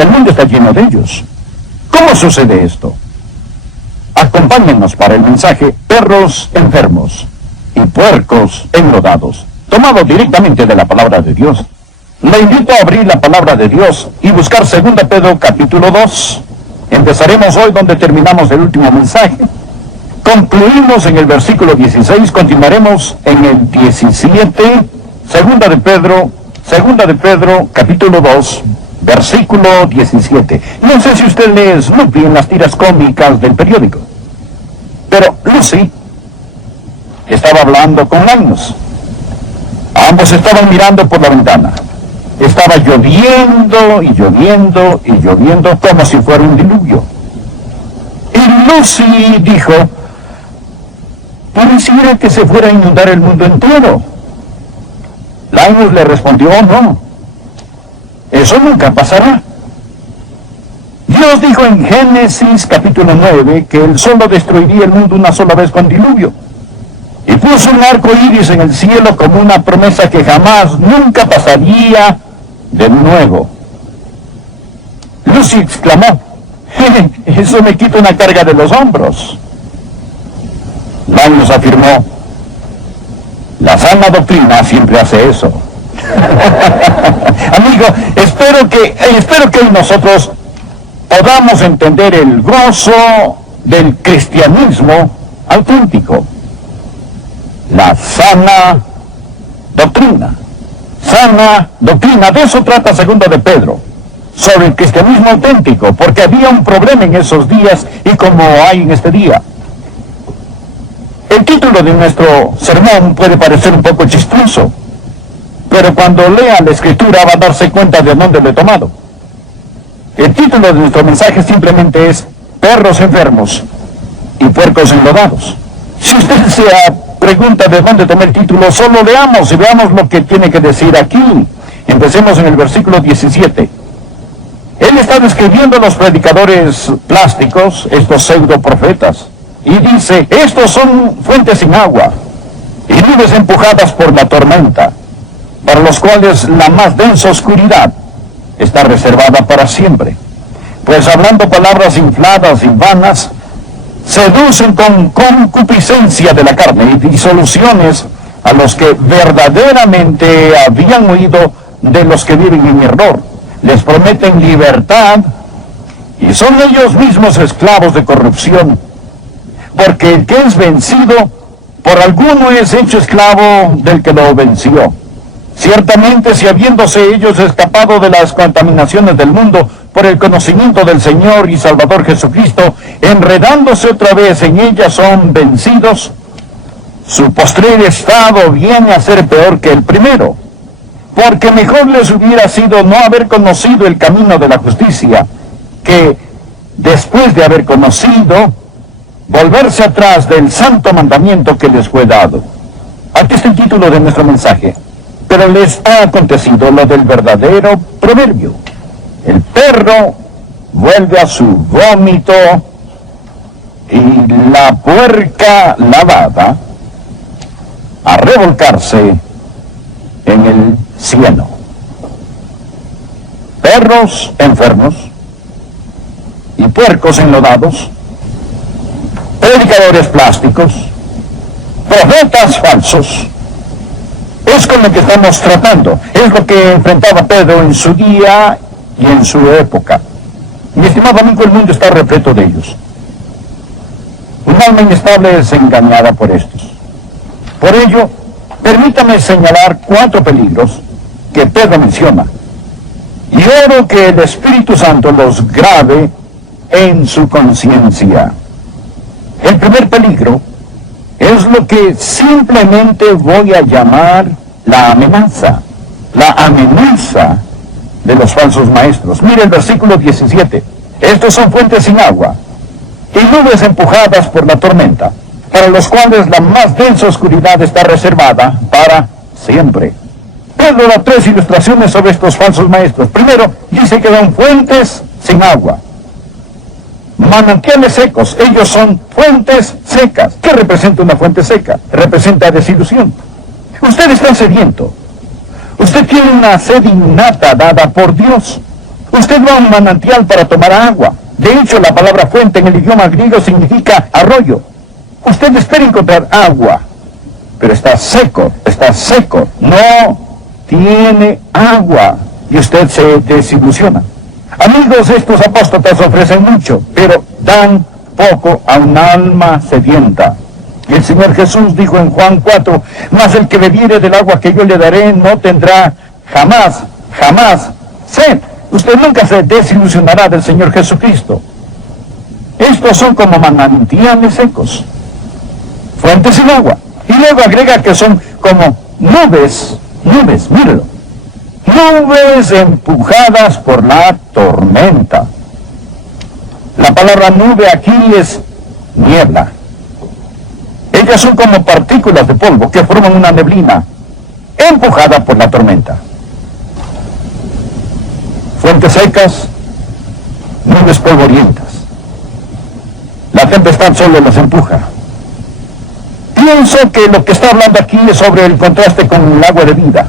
El mundo está lleno de ellos. ¿Cómo sucede esto? Acompáñennos para el mensaje Perros enfermos y puercos enlodados, tomado directamente de la palabra de Dios. Le invito a abrir la palabra de Dios y buscar 2 Pedro capítulo 2. Empezaremos hoy donde terminamos el último mensaje. Concluimos en el versículo 16, continuaremos en el 17. 2 de Pedro capítulo 2, versículo 17. No sé si usted lee Snoopy en las tiras cómicas del periódico, pero Lucy estaba hablando con Linus. Ambos estaban mirando por la ventana. Estaba lloviendo y lloviendo y lloviendo como si fuera un diluvio. Y Lucy dijo: pareciera que se fuera a inundar el mundo entero. Linus le respondió: no, eso nunca pasará. Dios dijo en Génesis capítulo 9 que Él solo destruiría el mundo una sola vez con diluvio. Y puso un arco iris en el cielo como una promesa que jamás, nunca pasaría de nuevo. Lucy exclamó: eso me quita una carga de los hombros. Linus afirmó: la sana doctrina siempre hace eso. Amigo, espero que hoy nosotros podamos entender el gozo del cristianismo auténtico. La sana doctrina. Sana doctrina, de eso trata 2 de Pedro, sobre el cristianismo auténtico, porque había un problema en esos días y como hay en este día. El título de nuestro sermón puede parecer un poco chistoso, pero cuando lea la Escritura va a darse cuenta de dónde lo he tomado. El título de nuestro mensaje simplemente es Perros enfermos y puercos enlodados. Si usted se pregunta de dónde tomé el título, solo leamos y veamos lo que tiene que decir aquí. Empecemos en el versículo 17. Él está describiendo a los predicadores plásticos, estos pseudo profetas, y dice: estos son fuentes sin agua y nubes empujadas por la tormenta, para los cuales la más densa oscuridad está reservada para siempre. Pues hablando palabras infladas y vanas, seducen con concupiscencia de la carne y disoluciones a los que verdaderamente habían oído de los que viven en error. Les prometen libertad y son ellos mismos esclavos de corrupción. Porque el que es vencido por alguno es hecho esclavo del que lo venció. Ciertamente, si habiéndose ellos escapado de las contaminaciones del mundo por el conocimiento del Señor y Salvador Jesucristo, enredándose otra vez en ellas son vencidos, su postrer estado viene a ser peor que el primero. Porque mejor les hubiera sido no haber conocido el camino de la justicia, que después de haber conocido, volverse atrás del santo mandamiento que les fue dado. Aquí está el título de nuestro mensaje. Pero les ha acontecido lo del verdadero proverbio: el perro vuelve a su vómito y la puerca lavada a revolcarse en el cieno. Perros enfermos y puercos enlodados, predicadores plásticos, profetas falsos. Es con lo que estamos tratando. Es lo que enfrentaba Pedro en su día y en su época. Mi estimado amigo, el mundo está repleto de ellos. Un alma inestable es engañada por estos. Por ello, permítame señalar 4 peligros que Pedro menciona. Y oro que el Espíritu Santo los grabe en su conciencia. El primer peligro es lo que simplemente voy a llamar la amenaza de los falsos maestros. Mire el versículo 17. Estos son fuentes sin agua y nubes empujadas por la tormenta, para los cuales la más densa oscuridad está reservada para siempre. Pedro da 3 ilustraciones sobre estos falsos maestros. Primero, dice que son fuentes sin agua. Manantiales secos, ellos son fuentes secas. ¿Qué representa una fuente seca? Representa desilusión. Usted está sediento. Usted tiene una sed innata dada por Dios. Usted va a un manantial para tomar agua. De hecho, la palabra fuente en el idioma griego significa arroyo. Usted espera encontrar agua, pero está seco, no tiene agua, y usted se desilusiona. Amigos, estos apóstatas ofrecen mucho, pero dan poco a un alma sedienta. Y el Señor Jesús dijo en Juan 4, mas el que bebiere del agua que yo le daré no tendrá jamás sed. Usted nunca se desilusionará del Señor Jesucristo. Estos son como manantiales secos, fuentes sin agua. Y luego agrega que son como nubes, míralo. Nubes empujadas por la tormenta. La palabra nube aquí es niebla. Ellas son como partículas de polvo que forman una neblina empujada por la tormenta. Fuentes secas, nubes polvorientas. La tempestad solo las empuja. Pienso que lo que está hablando aquí es sobre el contraste con el agua de vida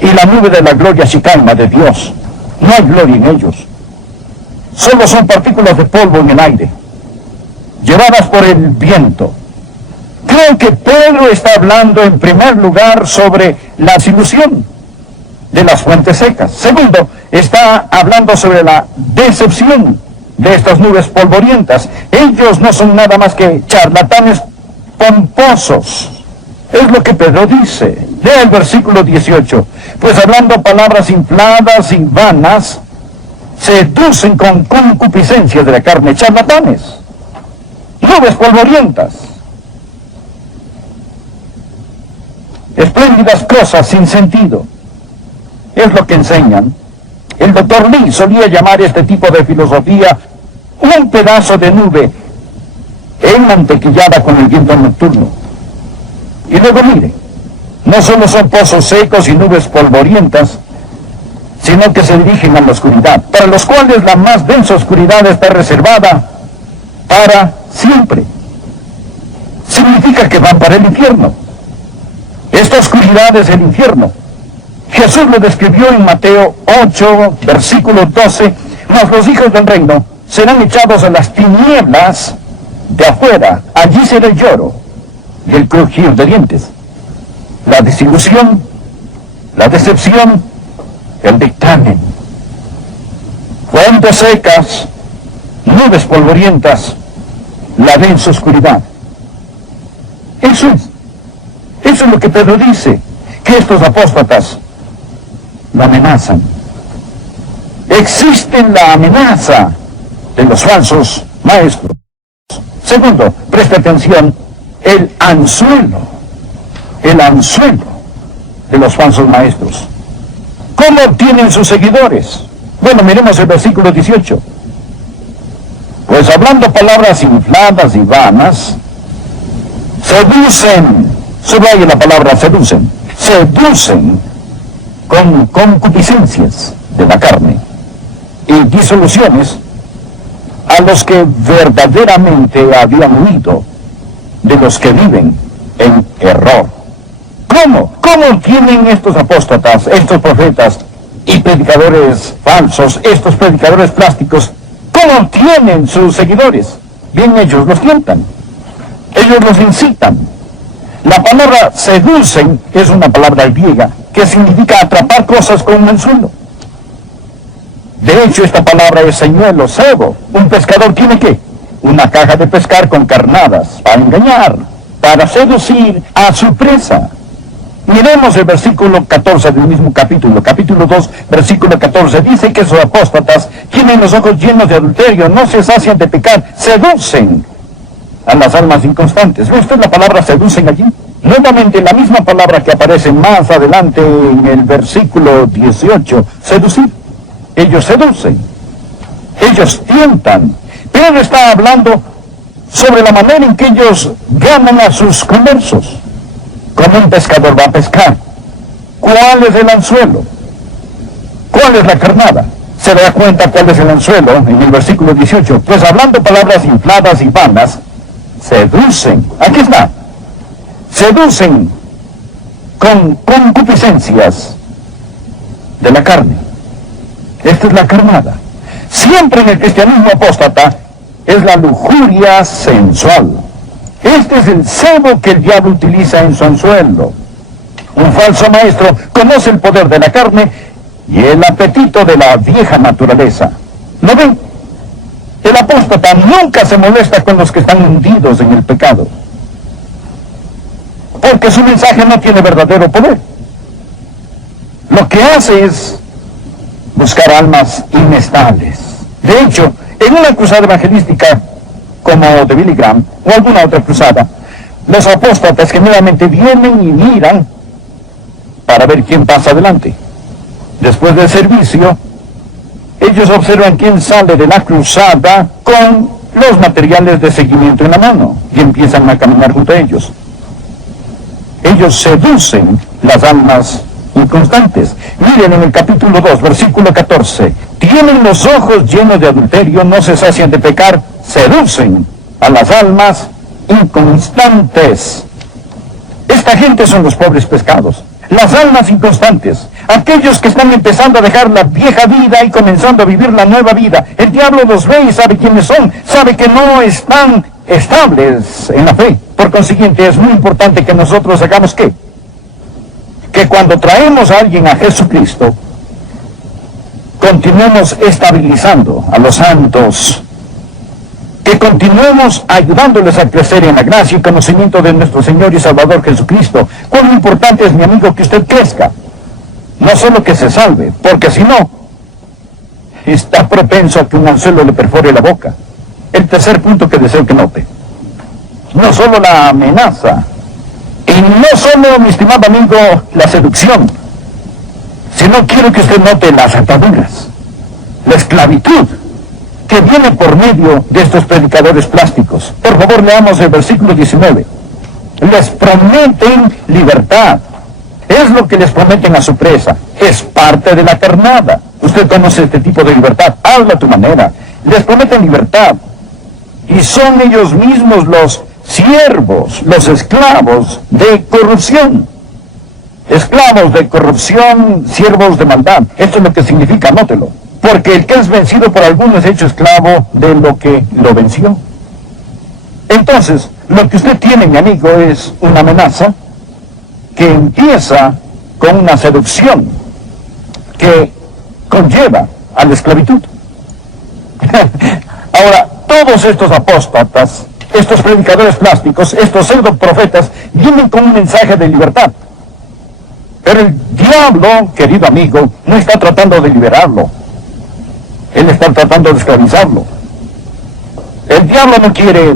y la nube de la gloria Shekinah de Dios. No hay gloria en ellos. Solo son partículas de polvo en el aire, llevadas por el viento. Creo que Pedro está hablando en primer lugar sobre la desilusión de las fuentes secas. Segundo, está hablando sobre la decepción de estas nubes polvorientas. Ellos no son nada más que charlatanes pomposos. Es lo que Pedro dice. Lea el versículo 18. Pues hablando palabras infladas y vanas, seducen con concupiscencia de la carne, charlatanes, nubes polvorientas, espléndidas cosas sin sentido. Es lo que enseñan. El doctor Lee solía llamar este tipo de filosofía un pedazo de nube enmantequillada con el viento nocturno. Y luego mire, no solo son pozos secos y nubes polvorientas, sino que se dirigen a la oscuridad, para los cuales la más densa oscuridad está reservada para siempre. Significa que van para el infierno. Esta oscuridad es el infierno. Jesús lo describió en Mateo 8, versículo 12, mas los hijos del reino serán echados a las tinieblas de afuera. Allí será el lloro y el crujir de dientes. La desilusión, la decepción, el dictamen. Fuentes secas, nubes polvorientas, la densa oscuridad. Eso es lo que Pedro dice, que estos apóstatas lo amenazan. Existe la amenaza de los falsos maestros. Segundo, presta atención, el anzuelo de los falsos maestros. ¿Cómo obtienen sus seguidores? Bueno, miremos el versículo 18. Pues hablando palabras infladas y vanas, seducen, subraya la palabra seducen con concupiscencias de la carne y disoluciones a los que verdaderamente habían huido, de los que viven en error. ¿Cómo tienen estos apóstatas, estos profetas y predicadores falsos, estos predicadores plásticos, cómo tienen sus seguidores? Bien, ellos los tientan, ellos los incitan. La palabra seducen es una palabra griega que significa atrapar cosas con un anzuelo. De hecho, esta palabra es señuelo, cebo. Un pescador tiene ¿qué? Una caja de pescar con carnadas para engañar, para seducir a su presa. Miremos el versículo 14 del mismo capítulo 2, versículo 14. Dice que esos apóstatas tienen los ojos llenos de adulterio, no se sacian de pecar, seducen a las almas inconstantes. ¿Ve usted la palabra seducen allí? Nuevamente la misma palabra que aparece más adelante en el versículo 18, seducir. Ellos seducen, ellos tientan. Pedro está hablando sobre la manera en que ellos ganan a sus conversos. Como un pescador va a pescar. ¿Cuál es el anzuelo? ¿Cuál es la carnada? Se da cuenta cuál es el anzuelo en el versículo 18. Pues hablando palabras infladas y vanas, seducen. Aquí está. Seducen con concupiscencias de la carne. Esta es la carnada. Siempre en el cristianismo apóstata es la lujuria sensual. Este es el cebo que el diablo utiliza en su anzuelo. Un falso maestro conoce el poder de la carne y el apetito de la vieja naturaleza. ¿No ven? El apóstata nunca se molesta con los que están hundidos en el pecado, porque su mensaje no tiene verdadero poder. Lo que hace es buscar almas inestables. De hecho, en una cruzada evangelística como de Billy Graham o alguna otra cruzada, los apóstatas generalmente vienen y miran para ver quién pasa adelante. Después del servicio, ellos observan quién sale de la cruzada con los materiales de seguimiento en la mano y empiezan a caminar junto a ellos. Ellos seducen las almas inconstantes. Miren en el capítulo 2, versículo 14. Tienen los ojos llenos de adulterio, no se sacian de pecar, seducen a las almas inconstantes. Esta gente son los pobres pescados, las almas inconstantes, aquellos que están empezando a dejar la vieja vida y comenzando a vivir la nueva vida. El diablo los ve y sabe quiénes son, sabe que no están estables en la fe. Por consiguiente, es muy importante que nosotros hagamos ¿qué? Que cuando traemos a alguien a Jesucristo, continuemos estabilizando a los santos, que continuemos ayudándoles a crecer en la gracia y conocimiento de nuestro Señor y Salvador Jesucristo. Cuán importante es, mi amigo, que usted crezca, no solo que se salve, porque si no, está propenso a que un anzuelo le perfore la boca. El tercer punto que deseo que note, no solo la amenaza, y no solo, mi estimado amigo, la seducción, sino quiero que usted note las ataduras, la esclavitud que viene por medio de estos predicadores plásticos. Por favor, leamos el versículo 19. Les prometen libertad. Es lo que les prometen a su presa. Es parte de la carnada. Usted conoce este tipo de libertad. Habla a tu manera. Les prometen libertad. Y son ellos mismos los siervos, los esclavos de corrupción. Esclavos de corrupción, siervos de maldad. Esto es lo que significa, anótelo. Porque el que es vencido por alguno es hecho esclavo de lo que lo venció. Entonces, lo que usted tiene, mi amigo, es una amenaza que empieza con una seducción que conlleva a la esclavitud. Ahora, todos estos apóstatas, estos predicadores plásticos, estos pseudo profetas, vienen con un mensaje de libertad. Pero el diablo, querido amigo, no está tratando de liberarlo. Él está tratando de esclavizarlo. El diablo no quiere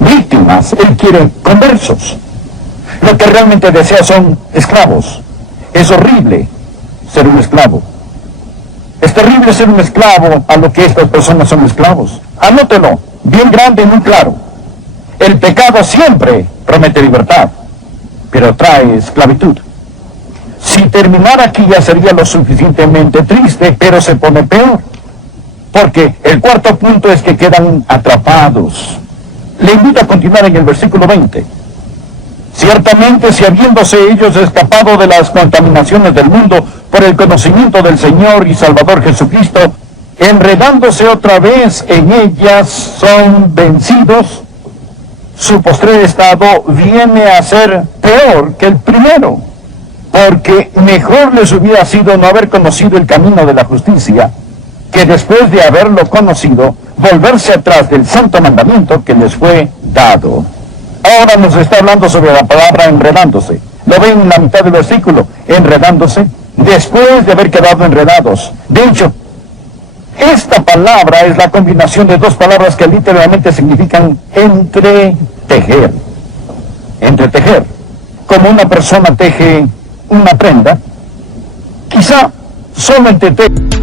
víctimas, él quiere conversos. Lo que realmente desea son esclavos. Es horrible ser un esclavo. Es terrible ser un esclavo a lo que estas personas son esclavos. Anótelo, bien grande y muy claro. El pecado siempre promete libertad, pero trae esclavitud. Si terminara aquí ya sería lo suficientemente triste, pero se pone peor. Porque el cuarto punto es que quedan atrapados. Le invito a continuar en el versículo 20. Ciertamente, si habiéndose ellos escapado de las contaminaciones del mundo por el conocimiento del Señor y Salvador Jesucristo, enredándose otra vez en ellas, son vencidos, su postrer estado viene a ser peor que el primero. Porque mejor les hubiera sido no haber conocido el camino de la justicia, que después de haberlo conocido, volverse atrás del santo mandamiento que les fue dado. Ahora nos está hablando sobre la palabra enredándose. ¿Lo ven en la mitad del versículo? Enredándose, después de haber quedado enredados. De hecho, esta palabra es la combinación de dos palabras que literalmente significan entretejer. Entretejer. Como una persona teje una prenda, quizá solo entreteje.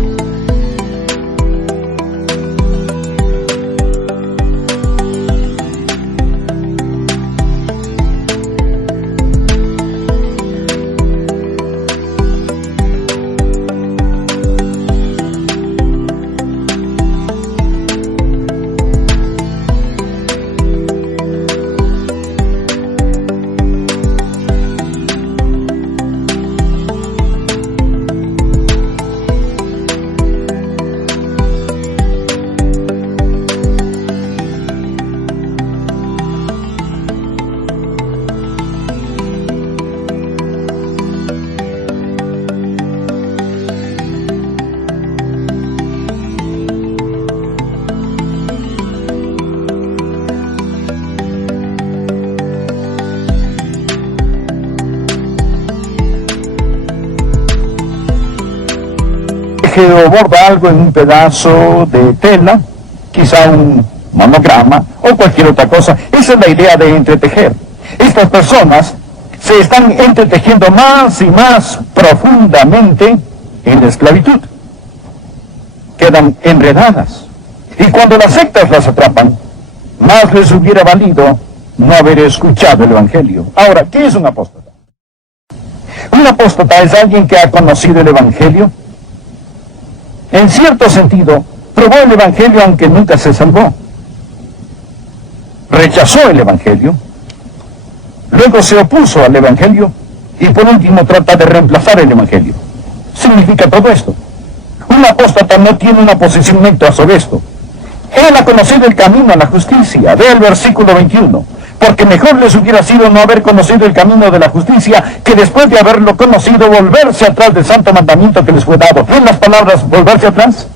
teje o borda algo en un pedazo de tela, quizá un monograma o cualquier otra cosa. Esa es la idea de entretejer. Estas personas se están entretejiendo más y más profundamente en la esclavitud. Quedan enredadas. Y cuando las sectas las atrapan, más les hubiera valido no haber escuchado el Evangelio. Ahora, ¿qué es un apóstata? Un apóstata es alguien que ha conocido el Evangelio. En cierto sentido, probó el Evangelio aunque nunca se salvó. Rechazó el Evangelio. Luego se opuso al Evangelio. Y por último trata de reemplazar el Evangelio. Significa todo esto. Un apóstata no tiene una posición neta sobre esto. Él ha conocido el camino a la justicia. Ve el versículo 21. Porque mejor les hubiera sido no haber conocido el camino de la justicia que después de haberlo conocido volverse atrás del santo mandamiento que les fue dado. ¿Ven las palabras volverse atrás?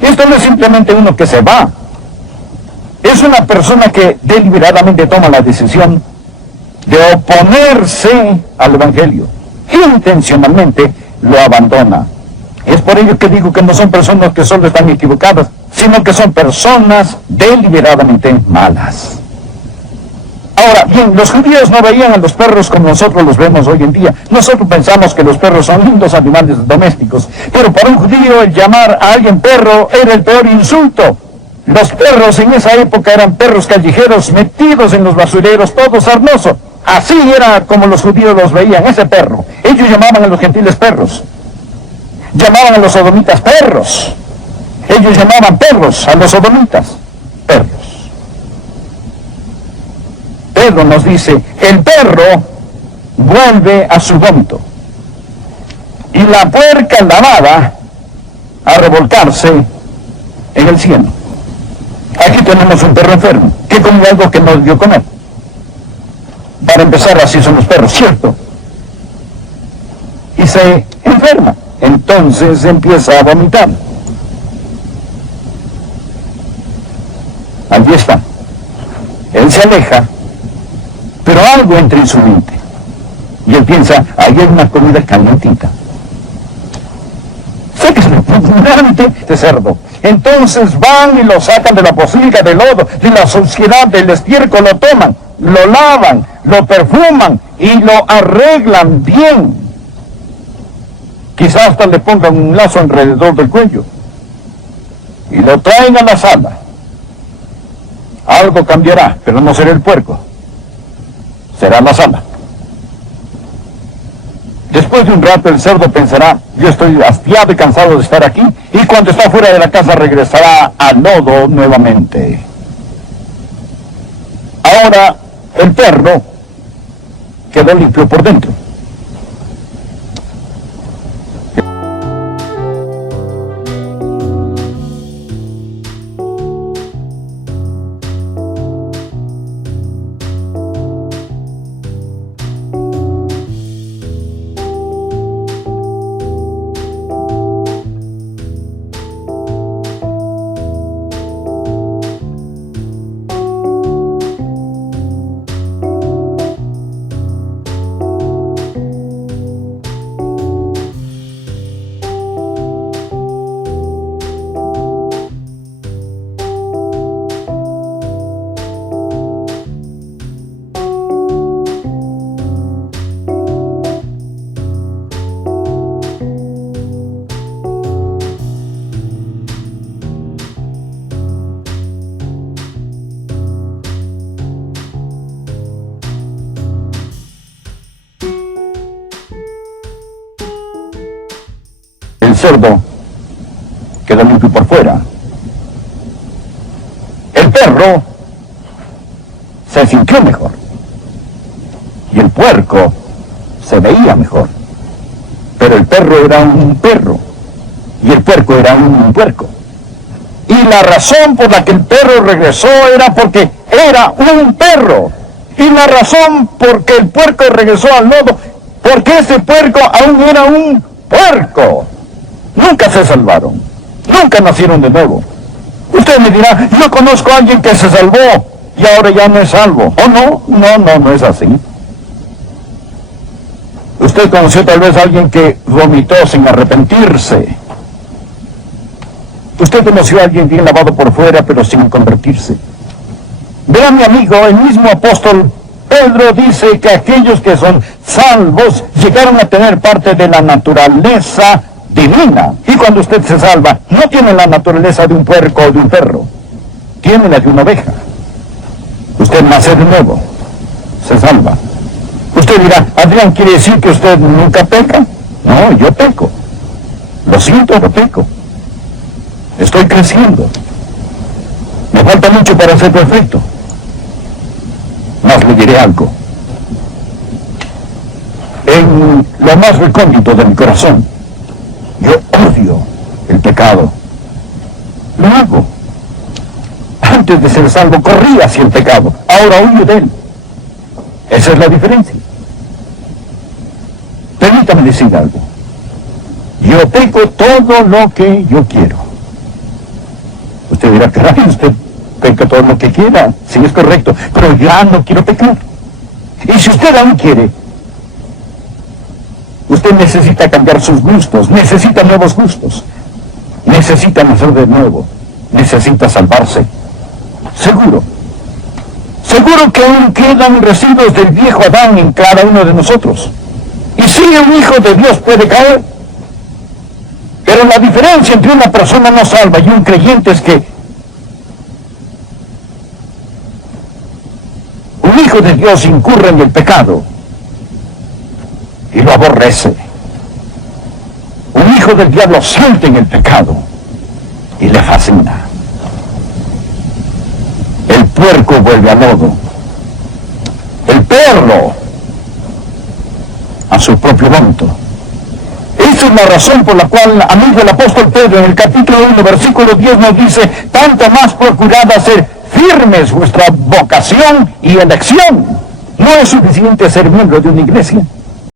Esto no es simplemente uno que se va. Es una persona que deliberadamente toma la decisión de oponerse al Evangelio. Intencionalmente lo abandona. Es por ello que digo que no son personas que solo están equivocadas, sino que son personas deliberadamente malas. Ahora, bien, los judíos no veían a los perros como nosotros los vemos hoy en día. Nosotros pensamos que los perros son lindos animales domésticos, pero para un judío el llamar a alguien perro era el peor insulto. Los perros en esa época eran perros callejeros metidos en los basureros, todo sarnoso. Así era como los judíos los veían, ese perro. Ellos llamaban a los gentiles perros. Llamaban a los sodomitas perros. Ellos llamaban perros a los sodomitas perros. Pedro nos dice, el perro vuelve a su vómito y la puerca lavada a revolcarse en el cielo. Aquí tenemos un perro enfermo que comió algo que no debió comer. Para empezar, así son los perros, ¿cierto? Y se enferma, entonces empieza a vomitar. Allí está. Él se aleja, pero algo entra en su mente. Y él piensa, ahí hay una comida calientita. Sé que es repugnante este cerdo. Entonces van y lo sacan de la pocilga, del lodo, de la suciedad, del estiércol, lo toman, lo lavan, lo perfuman y lo arreglan bien. Quizás hasta le pongan un lazo alrededor del cuello. Y lo traen a la sala. Algo cambiará, pero no será el puerco. Será la sala. Después de un rato el cerdo pensará, yo estoy hastiado y cansado de estar aquí, y cuando está fuera de la casa regresará al lodo nuevamente. Ahora el perro quedó limpio por dentro. El cerdo quedó limpio por fuera. El perro se sintió mejor. Y el puerco se veía mejor. Pero el perro era un perro. Y el puerco era un puerco. Y la razón por la que el perro regresó era porque era un perro. Y la razón por que el puerco regresó al lodo, porque ese puerco aún era un puerco. Nunca se salvaron. Nunca nacieron de nuevo. Usted me dirá, yo conozco a alguien que se salvó y ahora ya no es salvo. ¿Oh, no? No es así. Usted conoció tal vez a alguien que vomitó sin arrepentirse Usted conoció a alguien bien lavado por fuera, pero sin convertirse. Vea, mi amigo, el mismo apóstol Pedro dice que aquellos que son salvos llegaron a tener parte de la naturaleza divina. Y cuando usted se salva, no tiene la naturaleza de un puerco o de un perro. Tiene la de una oveja. Usted nace de nuevo. Se salva. Usted dirá, Adrián, ¿quiere decir que usted nunca peca? No, yo peco. Lo siento, yo peco. Estoy creciendo. Me falta mucho para ser perfecto. Mas le diré algo. En lo más recóndito de mi corazón, yo odio el pecado. Lo hago. Antes de ser salvo, corrí hacia el pecado. Ahora huyo de él. Esa es la diferencia. Permítame decir algo. Yo peco todo lo que yo quiero. Usted dirá, caray, usted peca todo lo que quiera. Sí, es correcto. Pero ya no quiero pecar. Y si usted aún quiere, usted necesita cambiar sus gustos, necesita nuevos gustos, necesita nacer de nuevo, necesita salvarse. Seguro. Seguro que aún quedan residuos del viejo Adán en cada uno de nosotros. Y sí, un hijo de Dios puede caer. Pero la diferencia entre una persona no salva y un creyente es que un hijo de Dios incurre en el pecado y lo aborrece. Un hijo del diablo siente en el pecado y le fascina. El puerco vuelve al lodo. El perro a su propio vómito. Esa es la razón por la cual, amigo, el apóstol Pedro en el capítulo 1, versículo 10 nos dice, tanto más procurad hacer firmes vuestra vocación y elección. No es suficiente ser miembro de una iglesia.